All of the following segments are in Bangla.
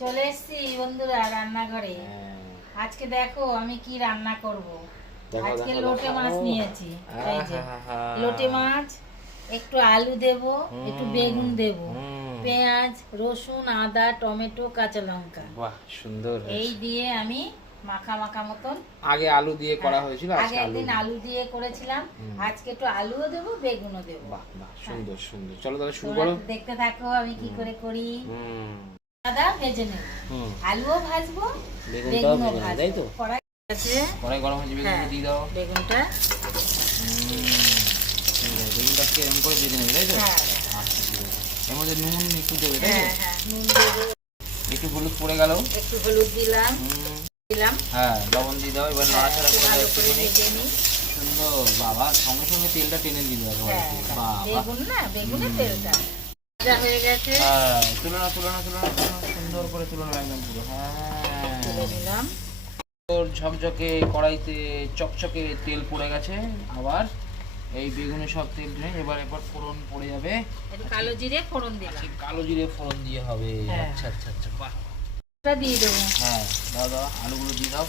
চলে এসেছি বন্ধুরা রান্নাঘরে। আজকে দেখো আমি কি রান্না করব। আজকে লোটে মাছ নিয়েছি। এই যে লোটে মাছ, একটু আলু দেব, একটু বেগুন দেব, পেঁয়াজ, রসুন, আদা, টমেটো, কাঁচা লঙ্কা। বাহ, সুন্দর। এই দিয়ে আমি মাখা মাখা মতন। আগে আলু দিয়ে করা হয়েছিল, আগে একদিন আলু দিয়ে করেছিলাম, আজকে একটু আলুও দেব, বেগুনও দেব। বাহ বাহ, সুন্দর সুন্দর। চলো তাহলে শুরু করো। দেখতে থাকো আমি কি করে করি। আদা ভেজে নেব, আলুও ভাজবো, বেগুনও ভাজবো, তাই তো? কড়াই আছে, কড়াই গরম হয়ে যাবে, বেগুন দিয়ে দাও। বেগুনটা বেগুনটাকে এরকম করে ভেজে নেবে, তাই তো? আচ্ছা, ঠিক আছে। এর মধ্যে নুন একটু দেবে, তাই তো? নুন দেবো, একটু হলুদ পড়ে গেল, একটু হলুদ দিলাম, হ্যাঁ লবণ দিয়ে দাও। এবার নাড়াচাড়া করে ভালো করে ভেজে নিই। সুন্দর। বাবা, সঙ্গে সঙ্গে তেলটা টেনে দিল একবারে। বাহ, বেগুন না, বেগুনের তেলটা ভাজা হয়ে গেছে। হ্যাঁ, তুলনা সুন্দর করে তুলনা একদম পুরো। হ্যাঁ, তুলে নিলাম। ঝকঝকে কড়াইতে চকচকে তেল পড়ে গেছে। আবার এই বেগুনে সব তেল টেনে এবার ফোড়ন পড়ে যাবে। একটু কালো জিরে ফোড়ন দিলাম। কালো জিরে ফোড়ন দিয়ে হবে। আচ্ছা আচ্ছা আচ্ছা, বাহ। এটা দিয়ে দেবো। হ্যাঁ, দাও দাও, আলুগুলো দিয়ে দাও।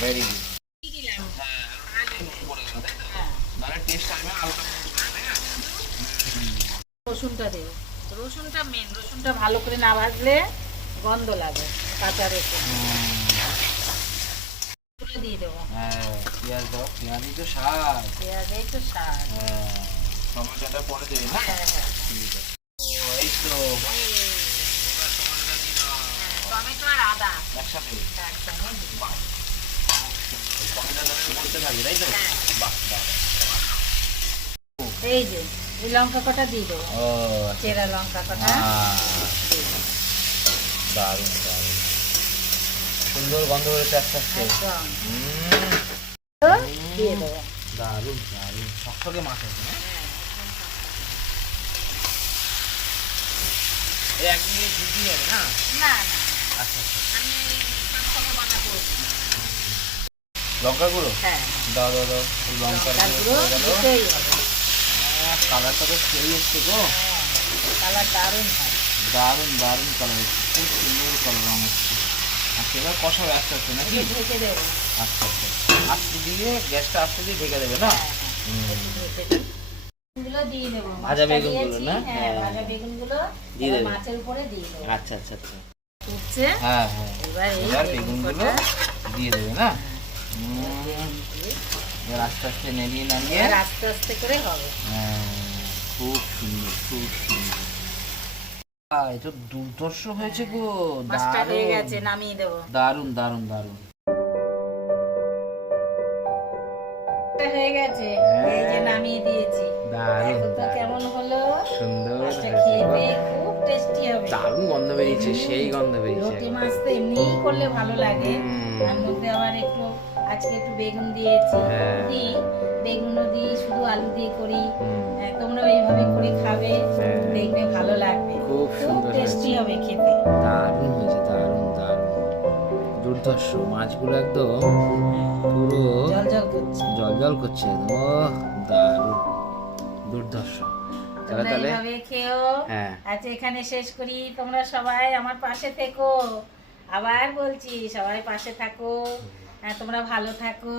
Very good. দিলাম পড়ে গেল, তাই তো? মানে টেস্ট আসবে আলুটা। রসুনটা দেবো। রসুনটা মেন, রসুনটা ভালো করে না ভাজলে গন্ধ লাগে। কাঁচা রসুন দিয়ে দেবো। হ্যাঁ, পেঁয়াজ দাও। পেঁয়াজই তো স্বাদ। পেঁয়াজেই তো স্বাদ। হ্যাঁ, টমেটোটা পরে দেবে না? হ্যাঁ, ঠিক আছে। এই তো, এবার টমেটোটা দিয়ে দাও। টমেটো আর আদা একসাথে। একসঙ্গে দিই। বাহ, টমেটোটা তাহলে বলতে থাকি, তাই তো? বাহ বাহ। এই যে এই লঙ্কা কটা দিয়ে দেবো। ও, চেরা লঙ্কা কটা দারুণ দারুণ, সুন্দর গন্ধ বেরোচ্ছে আস্তে আস্তে। একদম দিয়ে দেবো। দারুণ দারুণ, সকসকে মাছ আছে না? এই একদিন ঝুঁকি হবে না? না না, আচ্ছা আচ্ছা। আমি সবসময় বানাবো। লঙ্কা গুঁড়ো হ্যাঁ, দাও দাও দাও। লঙ্কার গুঁড়ো পড়ে গেল। দিতেই হবে। কালারটা তো সেই এসছে গো। কালার দারুণ হয়। দারুণ দারুণ কালার এসছে, খুব সুন্দর কালার রঙ এসছে। আচ্ছা, এবার কষাবে আস্তে আস্তে নাকি? ঢেকে দেবো। আচ্ছা আচ্ছা, আস্তে দিয়ে গ্যাসটা আস্তে দিয়ে ঢেকে দেবে না? বেগুনগুলো দিয়ে দেবো। ভাজা বেগুনগুলো না? হ্যাঁ, ভাজা বেগুনগুলো দিয়ে দেবে। মাছের উপরে দিয়ে দেবো। আচ্ছা আচ্ছা আচ্ছা। উঠছে। হ্যাঁ হ্যাঁ, এবার বেগুনগুলো দিয়ে দেবে না? এবার আস্তে আস্তে নেড়িয়ে নামিয়ে আস্তে আস্তে করে হবে। খুব সুন্দর, খুব সুন্দর। এটা দুর্ধর্ষ হয়েছে গো। মাছটা হয়ে গেছে, নামিয়ে দেবো। দারুণ দারুণ দারুণ হয়ে গেছে, এই যে নামিয়ে দিয়েছি। দারুণ দেখো তো কেমন হলো। সুন্দর, মাছটা খেতে খুব টেস্টি হবে। দারুণ গন্ধ বেরিয়েছে, সেই গন্ধ বেরিয়েছে। রুটি মাছ তো এমনিই করলে ভালো লাগে, তার মধ্যে আবার একটু আজকে একটু বেগুন দিয়েছি। দিই, বেগুনও দিই, শুধু আলু দিয়ে করি। তোমরা এইভাবে করে খাবে, দেখবে ভালো লাগবে। খুব সুন্দর, টেস্টি হবে খেতে। দারুণ হয়েছে, দারুণ দারুণ, দুর্ধর্ষ। মাছগুলো একদম পুরো জল জল করছে, জল জল করছে একদম। ওহ, দারুণ, দুর্ধর্ষ। তোমরা এইভাবে খেও। আজ এখানে শেষ করি। তোমরা সবাই আমার পাশে থেকো, আবার বলছি সবাই পাশে থাকো। তোমরা ভালো থাকো।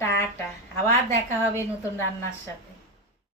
টাটা, আবার দেখা হবে নতুন রান্নার সাথে।